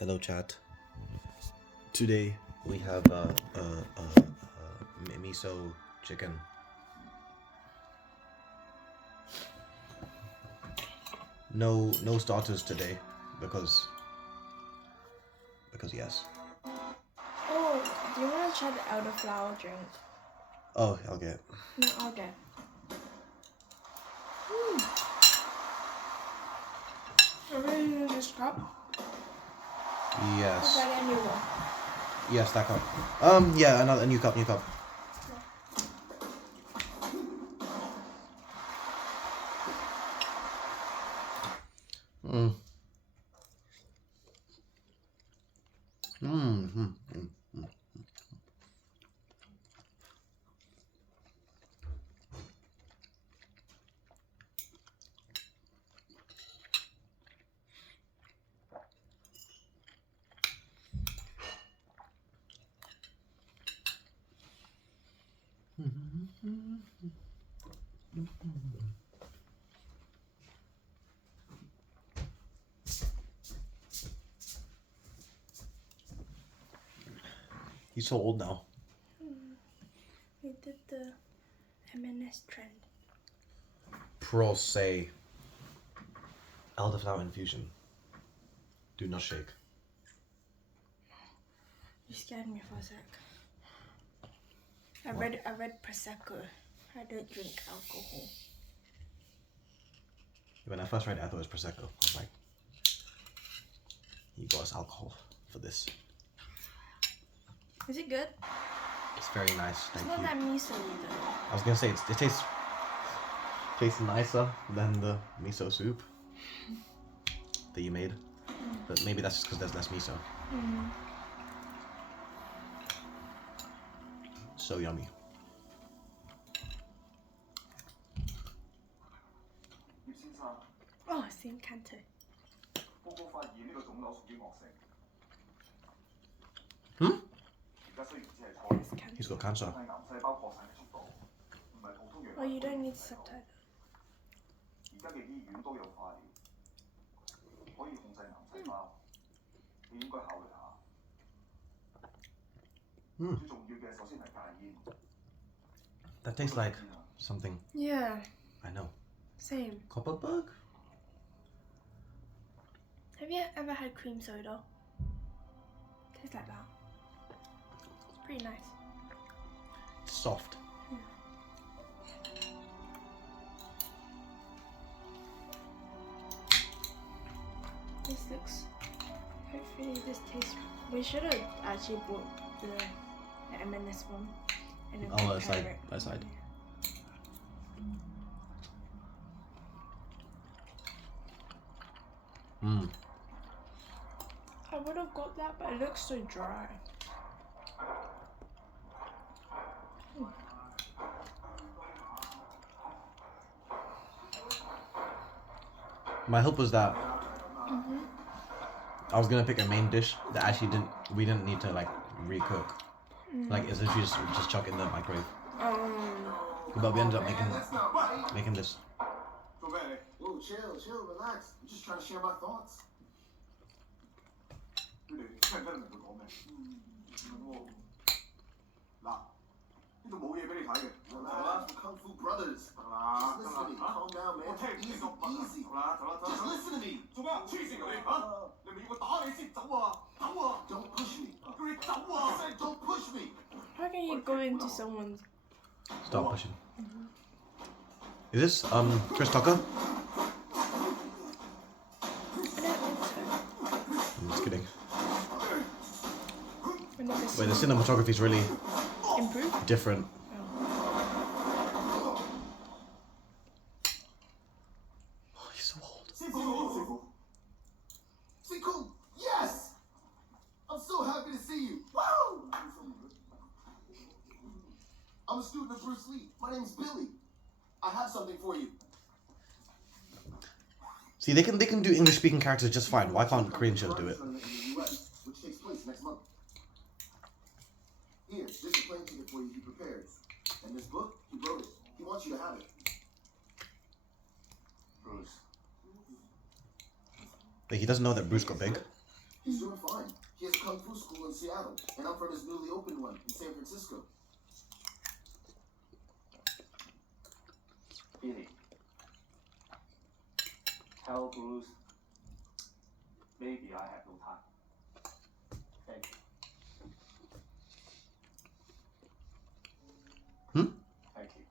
Hello, chat. Today we have miso chicken. No starters today because yes. Oh, do you want to try the elderflower drink? Oh, I'll get. No, I'll get. Are we using this cup? Yes. Is that a new one? Yes, that cup. Yeah, a new cup. Mm. He's so old now. We did the M&S trend. Pro say elderflower infusion. Do not shake. You scared me for a sec. I read Prosecco. I don't drink alcohol. When I first read it, I thought it was Prosecco. I was like, you got us alcohol for this. Is it good? It's very nice, thank It's not you. that miso either. I was gonna say it tastes nicer than the miso soup that you made, but maybe that's just because there's less miso. So yummy. Oh, same canto. Hmm? It's canto. He's got cancer. Oh, you don't need subtitles. That tastes like something. Yeah, I know. same. Copper bug? Have you ever had cream soda? Tastes like that. Pretty nice. It's soft. This looks. Hopefully, this tastes. We should have actually bought the M&S one. And then compare side it. by side. I would have got that, but it looks so dry. My hope was that I was gonna pick a main dish that actually we didn't need to like recook. Like it's literally just chuck it in the microwave. But we ended up making this. Whoa, chill, relax. I'm just trying to share my thoughts. Kung Fu Brothers. Just listen to me. Calm down, man. Easy. Just listen to me. Don't push me. I said don't push me. How can you go into someone's? Stop pushing. Is this Chris Tucker? I don't think so. I'm just kidding. I've never Wait, seen the cinematography is really improved. different. Oh, he's so old. Siku, yes! I'm so happy to see you. Woo! I'm a student of Bruce Lee. My name's Billy. I have something for you. See, they can do English speaking characters just fine. Why can't Korean shows do it? Which takes place next month. Here, this is a plane ticket for you. He prepared. And this book, he wrote it. He wants you to have it. Bruce. Like, he doesn't know that Bruce got big. He's doing fine. He has a kung fu school in Seattle, and I'm from his newly opened one in San Francisco. Billy, tell Bruce maybe I have no time. Thank you. Hmm? Thank you.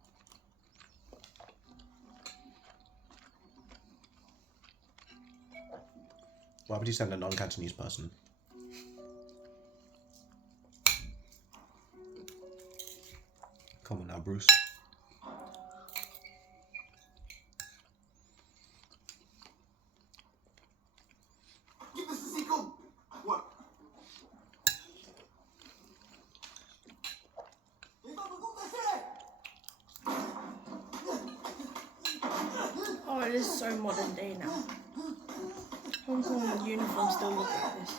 Why would you send a non-Cantonese person? Come on now, Bruce. Give this to Zico! What? Oh, it is so modern day now. Hong Kong uniforms still look like this.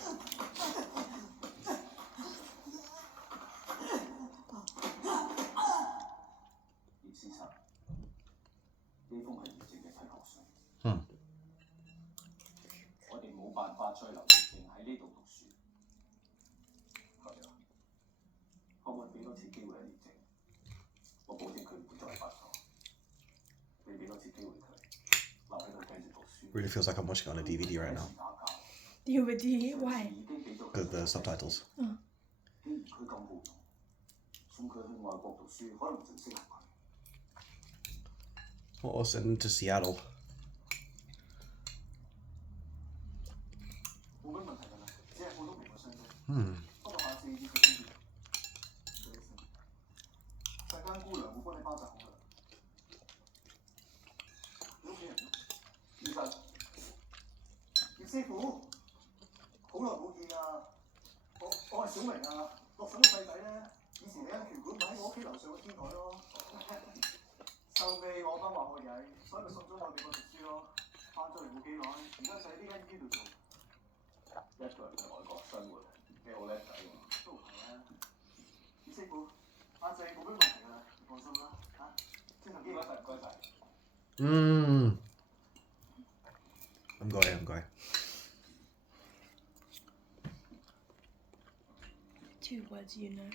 Hmm. 我哋冇辦法再留葉靜喺呢度讀書。係啊，可唔可以俾多次機會阿葉靜？我保證佢唔會再犯錯。你俾多次機會佢，留喺度繼續讀書。 Really feels like I'm watching it on a DVD right now. DVD? Why? The subtitles. 既然佢咁好動，送佢去外國讀書，可能正適合佢。 Or send him to Seattle. 冇乜問題㗎啦，只係普通微個傷啫。Hmm. 不過下次要小心啲。陣間姑娘會幫你包紮好㗎啦。你屋企人呢？醫生，葉師傅，好耐冇見啊！我係小明啊，樂嬸個細仔咧，以前你間拳館咪喺我屋企樓上個天台咯。後尾我班話學曳，所以咪送咗我美國讀書咯。翻咗嚟冇幾耐，而家就喺呢間醫院度做。一個人喺外國生活，你好叻仔喎。都唔係啊，葉師傅，阿靜冇咩問題㗎啦，你放心啦嚇。精神機唔該曬，唔該曬。I'm going. Two words you know.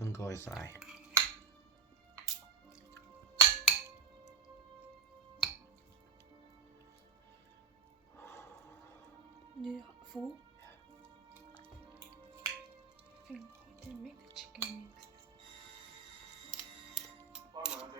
I'm going thigh. You full? I think he didn't make the chicken wings. 幫我阿靜。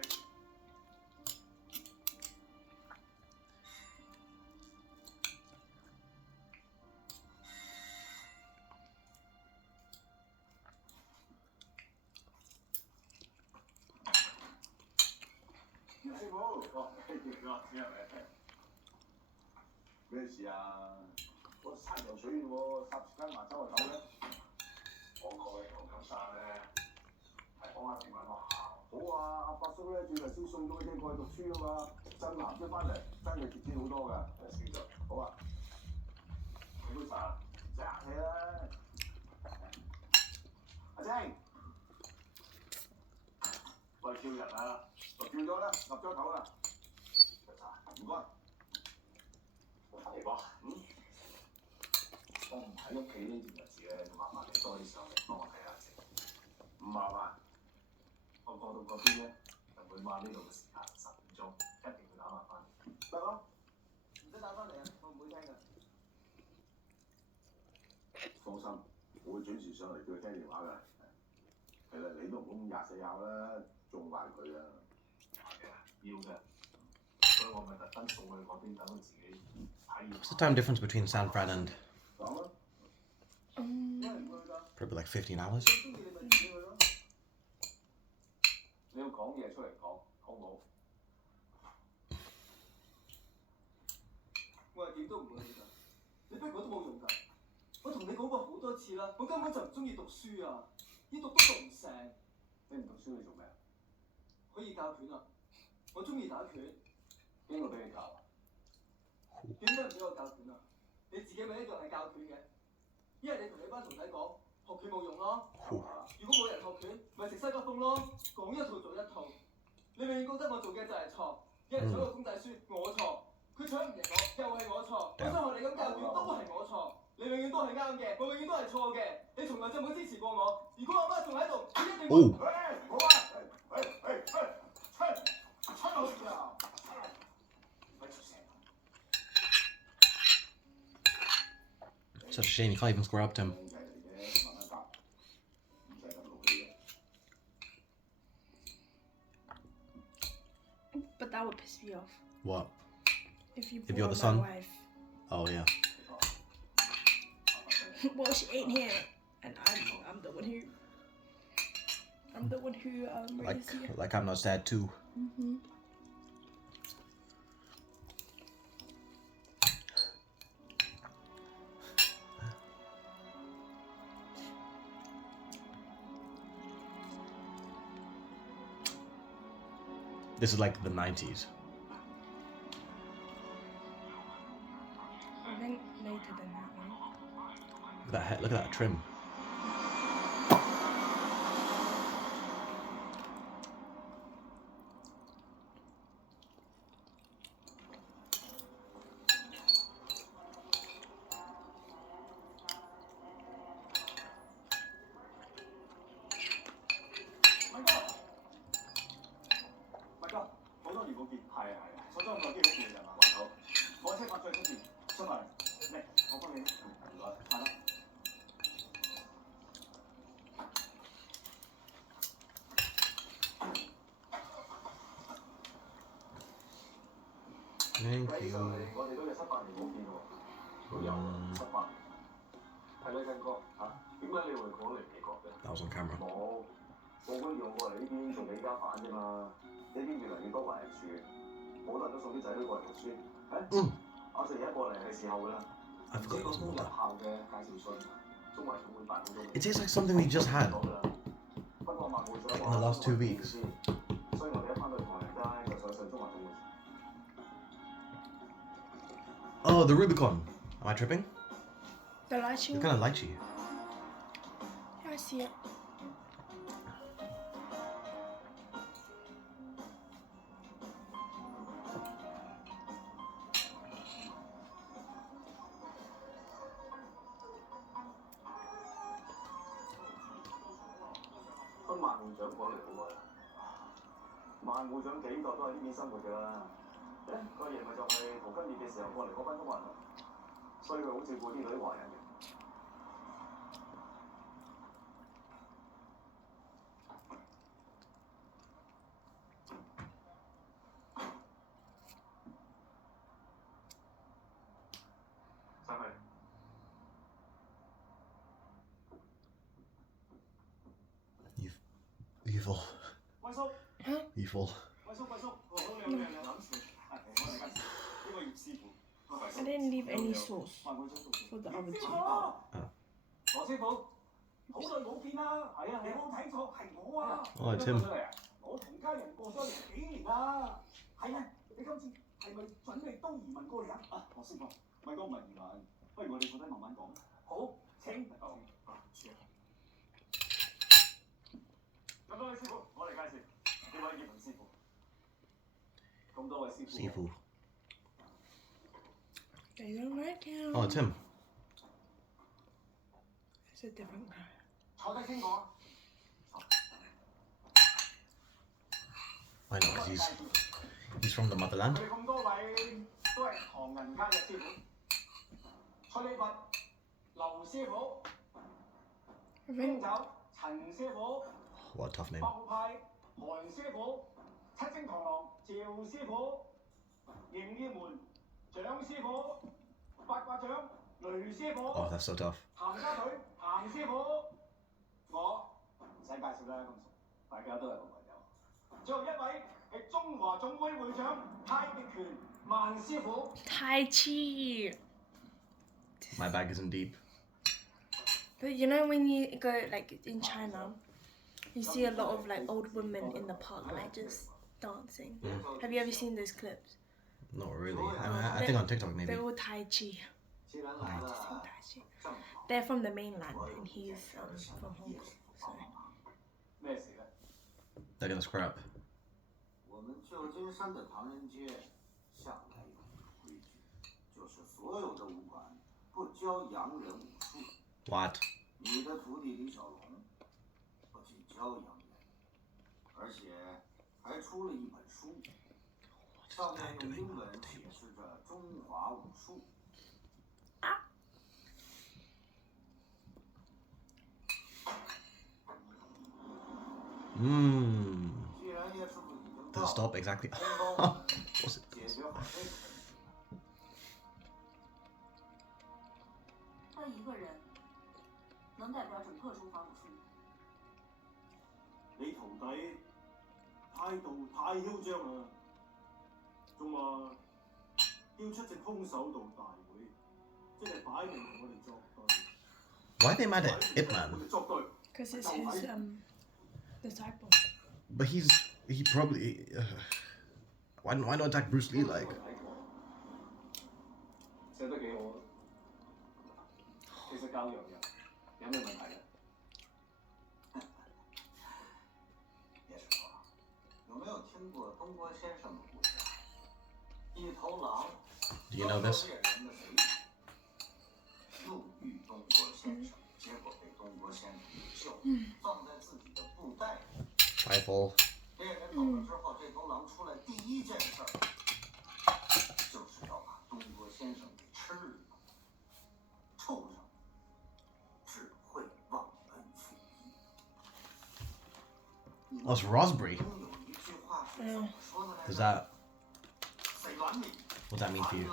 葉師傅，哦，咩事啊？我山長水遠喎，霎時間麻走就走咧。我過嚟黃金山咧，係幫阿靜揾學校。好啊，阿伯叔咧最近先送咗啲過去讀書啊嘛，真男出翻嚟，真係貼錢好多㗎。先生，好啊。你杯茶，即刻氣啦。阿靜，喂，叫人啊！就叫咗啦，入咗頭啦。唔該。你話我唔喺屋企呢段日子咧，就麻煩你多啲上嚟幫我睇下先。唔麻煩，我過到嗰邊咧，就每晚呢度嘅時間10點鐘，一定要打埋翻嚟。得咯，唔使打翻嚟啊，我唔會聽㗎。放心，我會準時上嚟叫佢聽電話㗎。其實你都唔好咁廿四拗啦，縱壞佢啊！要嘅，所以我咪特登送去嗰邊等佢自己體驗。What's the time difference between San Fran and probably like 15 hours? 你要講嘢出嚟講，好唔好？我係點都唔會去㗎，你逼我都冇用㗎。我同你講過好多次啦，我根本就唔中意讀書啊，要讀都讀唔成。你唔讀書你做咩啊？可以教拳啊！我中意打拳。邊個俾你教啊？點解唔俾我教拳啊？你自己咪一樣係教拳嘅。一係你同你班徒弟講，學拳冇用咯。如果冇人學拳，咪食西北風咯。講一套做一套。你永遠覺得我做嘅就係錯，一人搶個公仔書，我錯。佢搶唔贏我，又係我錯。我想學你咁教短，都係我錯。你永遠都係啱嘅，我永遠都係錯嘅。你從來就冇支持過我。如果我媽仲喺度，你一定會。好啊！吹好啲啊！唔係出聲。 Such a shame you can't even square up to him. But that would piss me off. What? If you If you're the brought son? my wife. Oh yeah. Well, she ain't here, and I'm the one who raised you. Like I'm not sad too. This is like the 90s. I think later than that one. Look at that head, look at that trim. Thank you. 我哋都有7、8年冇見喎，都有7、8年。係啦，根哥嚇，點解你會講嚟美國嘅？ That was on camera. 冇，我官用過嚟呢邊做美加版啫嘛。呢邊越嚟越多華人住，好多人都送啲仔女過嚟讀書。我哋而家過嚟係時候㗎啦。I forgot it was 公立 water. 校嘅介紹信，中華總會辦好多。 It tastes like something we just had 不過萬會長 in the last 2 weeks. 所以我哋一翻到唐人街就想上中華總會。 Oh, the Rubicon. Am I tripping? The lychee. It's kind of lychee. Yeah, I see it. Con 萬會長過嚟好耐啦，萬會長幾代都喺呢邊生活㗎啦。個爺咪就係淘金業嘅時候過嚟嗰班中華人，所以佢好照顧呢度啲華人嘅。上去。 Evil. 威叔， Evil. 威叔，好靚諗住，係我哋間呢個葉師傅。 I didn't leave any sauce for the other two. 羅師傅，好耐冇見啦，係啊，你冇睇錯，係我啊。Oh, it's him. 我同家人過咗嚟幾年啦。係啊，你今次係咪準備都移民過嚟啊？啊，羅師傅，咪講唔係移民，不如我哋坐低慢慢講。好，請。咁多位師傅，我嚟介紹呢位葉文師傅。咁多位師傅。師傅。 They don't like him. Oh, it's him. It's a different guy. 坐低傾講。 I know, 'cause he's from the motherland. 佢哋咁多位都係唐人街嘅師傅。蔡李佛、劉師傅、冰酒、陳師傅。 What a tough name. 白虎派、韓師傅、七星螳螂、趙師傅、營業門、蔣師傅、八卦掌、雷師傅。 Oh, that's so tough. 譚家腿、彭師傅。我唔使介紹啦，咁熟，大家都係好朋友。最後一位係中華總會會長太極拳萬師傅。Tai Chi. My bag isn't deep. But you know when you go like in China, you see a lot of like old women in the park like just dancing. Have you ever seen those clips? Not really. I think on TikTok maybe. They're all Tai Chi. Practicing Tai Chi. They're from the mainland and he's from Hong Kong. So. They're gonna square up. 我们旧金山的唐人街向来有一个规矩，就是所有的武馆不教洋人武术。 What? 你的徒弟李小龙不仅教洋人，而且还出了一本书，上面用英文解释着中华武术。Mmm. 既然叶师傅已经 Does 到 it stop exactly? 了，天高 What's it? 解决好这个问题。他一个人能代表整个中华武术吗？你徒弟態度太囂張啦，仲話要出席空手道大會，即係擺明同我哋作對。 Why are they mad at Ip Man? 我哋作對。 Because it's his disciple. But he probably. Why not attack Bruce Lee like? 寫得幾好啊！其實教洋人有咩問題咧？叶师傅，有没有听过东郭先生的故事？一头狼 Do you know this? 猎人的随从，路遇东郭先生，结果被东郭先生给救，放在自己的布袋里。 Trifle. 猎人走了之后，这头狼出来第一件事儿，就是要把东郭先生给吃了。畜生，只会忘恩负义。 What's raspberry? 有一句话是怎么说的来 Does 着？ that? 谁管你？ What's that mean for you?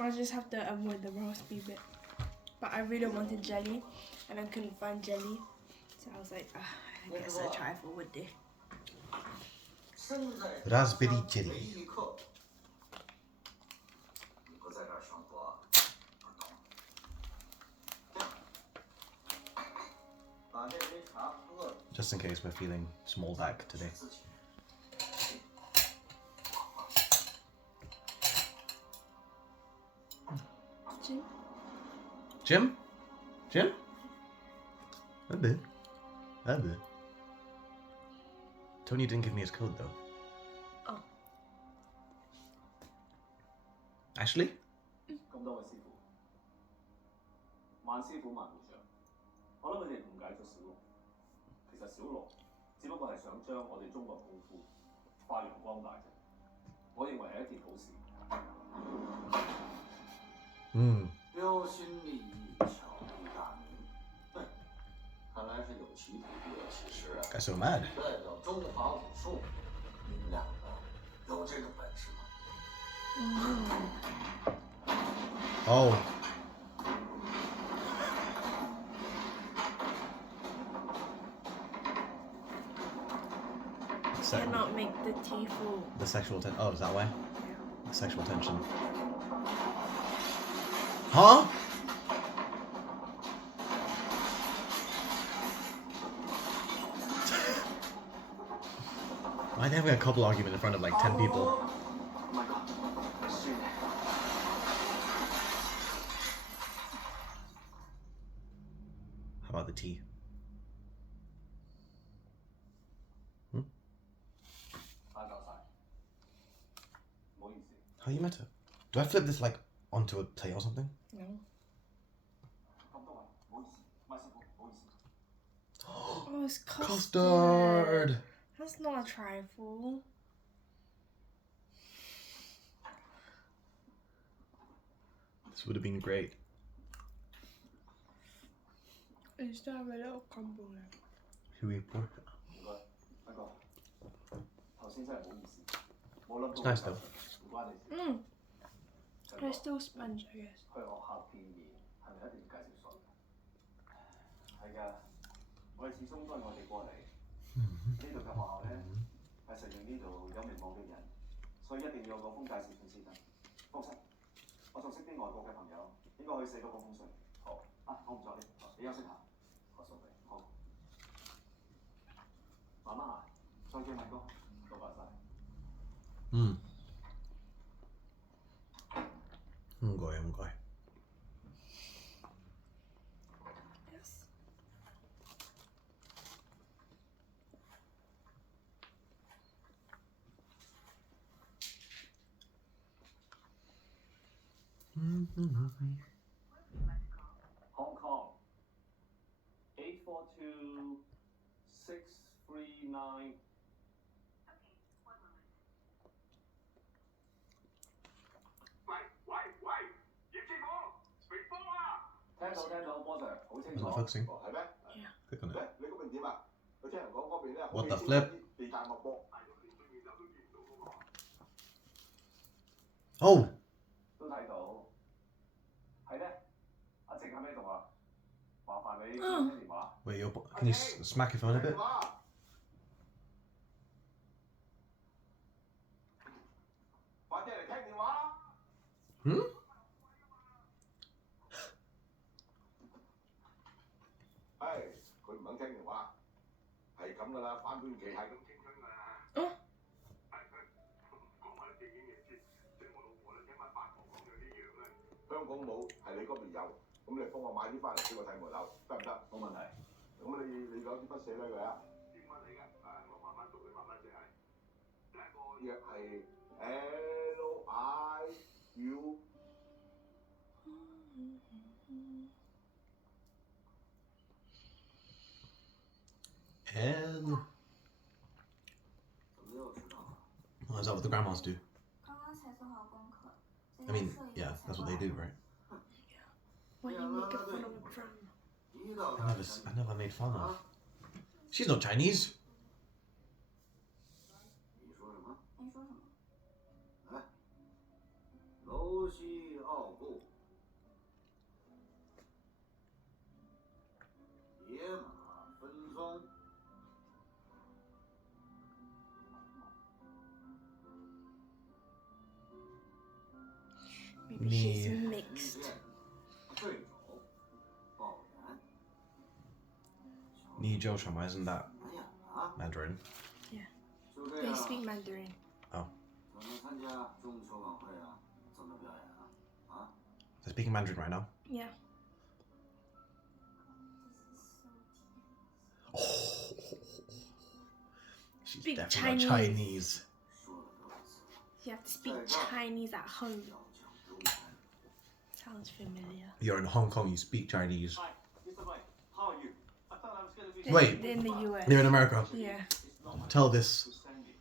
I just have to avoid the raspberry bit. But I really wanted jelly, and I couldn't find jelly, so I was like, I guess a trifle would do. Raspberry jelly. 唯一一刻，你不在这儿生活，不懂。这样，把这杯茶喝了， Just in case we're feeling small back today. 自己。 Jim? Jim? Jim? A bit. A bit. Tony didn't give me his code though. Oh. Ashley? 咁多位師傅，萬師傅萬會長，我諗佢哋誤解咗小龍。其實小龍只不過係想將我哋中國功夫發揚光大啫。我認為係一件好事。标新立异，巧立大名。哼，看来是有其徒弟有其师啊。 Got so mad. 代表中华武术，你们两个有这个本事吗？ Oh. Cannot make the tea full. The sexual tension. Oh, is that why? The sexual tension. Huh? Why are they having a couple argument in front of like 10 people? Oh my god！算啦。 How about the tea? 打攪晒，唔好意思。 How you meant to? Do I flip this like onto a plate or something? No. 咁多位，唔好意思，麥師傅，唔好意思。 Oh, it's custard. Custard! That's not a trifle. This would have been great. I used to have a little crumble there. Should we pour? 唔該，不過頭先真係唔好意思，冇諗 It's 到 nice though. 唔關你事。 Mm. It's still sponge, I guess. 去學校見面係咪一定要介紹信？係㗎，我哋始終都係外地過嚟，呢度嘅學校咧係承認呢度有名望嘅人，所以一定要有嗰封介紹信先得。放心，我仲識啲外國嘅朋友，應該可以寫到嗰封信。好啊，我唔阻你，你休息下，我送你。好，慢慢行，再見，文哥，多謝晒。 Okay. Yes. Hong Kong. 842-639. Wasn't it focusing? Yeah. Click on it. What the flip? Oh! 都睇到，係咧，阿靜喺咩度啊？麻煩你聽電話。 Wait, can you smack your phone a bit? 快啲嚟聽電話啦！ Hmm? 唉，佢唔肯聽電話，係咁噶啦，反叛期係咁青春噶啦。講埋啲正經嘢先，即係我老婆咧聽翻八婆講有啲樣咧。香港冇，係你嗰邊有，咁你幫我買啲翻嚟俾我睇門樓，得唔得？冇問題。咁你攞啲筆寫俾佢啊？點乜嚟㗎？我慢慢讀，你慢慢寫係。第一個約係 LIU。 L. Oh, is that what the grandmas do? I mean, yeah, that's what they do, right? Why are you making fun of a grandma? I never made fun of. She's not Chinese. 你说什么？来，楼西奥布，野马分鬃。 Maybe she's mixed. 对手，抱拳。 Ni Zhou Shama, isn't that 难呀啊！ Mandarin? Yeah. 就这 They 样， speak Mandarin. 怎么参加中秋晚会啊？怎么表演啊？啊？ They're speaking Mandarin right now. Yeah. Oh. She's Speak definitely not Chinese. Chinese. 说了多少次？ You have to speak Chinese at home. 要讲周全。 Sounds familiar. You're in Hong Kong, you speak Chinese. Hi, Mr. Mike. How are you? I thought I was gonna be. Wait. In the US. You're in America. Yeah. It's not my Tell fault this to send you.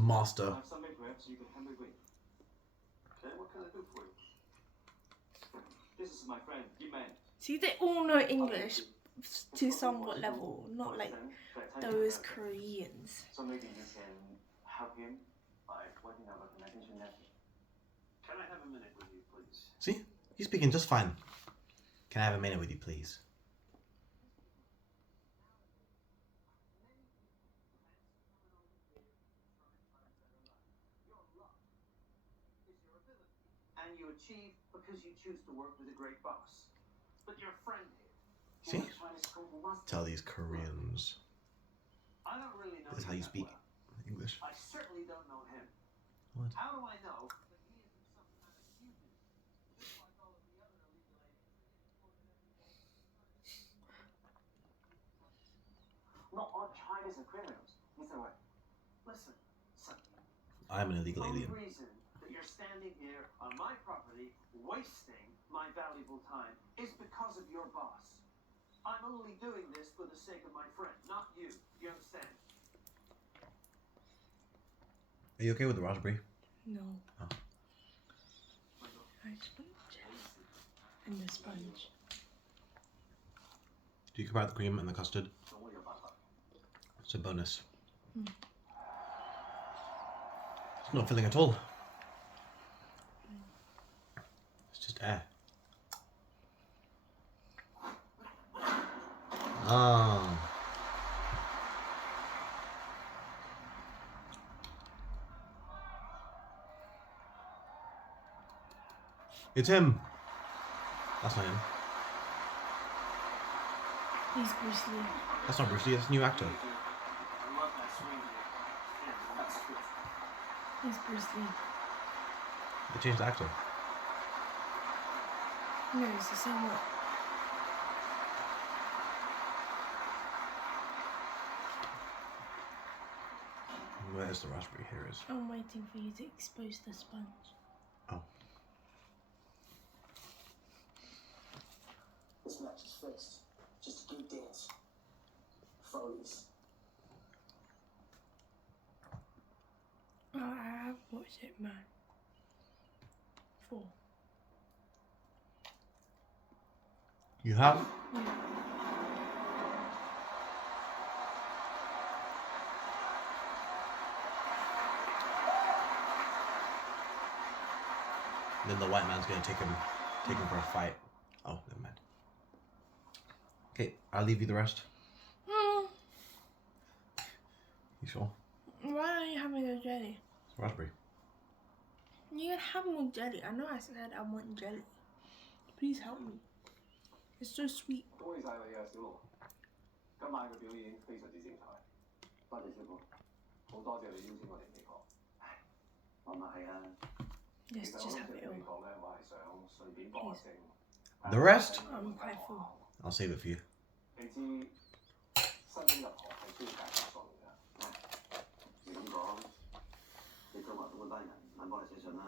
master. I have something perhaps you could help me with. Okay, what can I do for you? This is my friend, Yiman. See, they all know English to somewhat level, not like those Koreans. So maybe you can help him by working out a connection method. Can I have a minute with you, please? See? He's speaking just fine. Can I have a minute with you, please? And you achieve because you choose to work with a great boss. But your friend here. See? who's trying to scope a master. Tell these Koreans. I don't really know This is how him you that speak well. English. I certainly don't know him. What? How do I know that he isn't some kind of Cuban? Just like all of the other illegal aliens. Not all Chinese are criminals. Mr. White, listen, son. I'm an illegal The only alien. reason that you're standing here on my property, wasting my valuable time, is because of your boss. I'm only doing this for the sake of my friend, not you. You understand? Are you okay with the raspberry? No. Oh. Right sponge. And the sponge. Do you compare the cream and the custard? 总会有办法。 It's a bonus. Mm. It's not filling at all. It's just air. Ah. It's him. That's not him. He's Bruce Lee. That's not Bruce Lee, that's a new actor. I love that swing here. Yeah, that's good. He's Bruce Lee. They changed the actor. No, it's the same one. Where's the raspberry? Here it is. I'm waiting for you to expose the sponge. Oh. fixed. Just a good dance. Phonies. Oh, I have watched it, man. 4. You have? Then the white man's gonna take him for a fight. Oh, never mind. Okay, I'll leave you the rest. You sure? Why are you having a jelly? It's raspberry. You can have more jelly. I know I said I want jelly. Please help me. It's so sweet. 恭喜晒你啊，小龍！今晚嘅表演非常之精彩。多謝師傅，好多謝你邀請我嚟美國。唉，我咪係啊。其 Yes, 實 just 我 have 嚟 it all. 美國咧，我係想順便幫下證。 The rest? I'm quite full. I'll save it for you. 你知新兵入行係需要大家數㗎。你咁講，你做埋咁嗰班人，肯幫你寫信啦。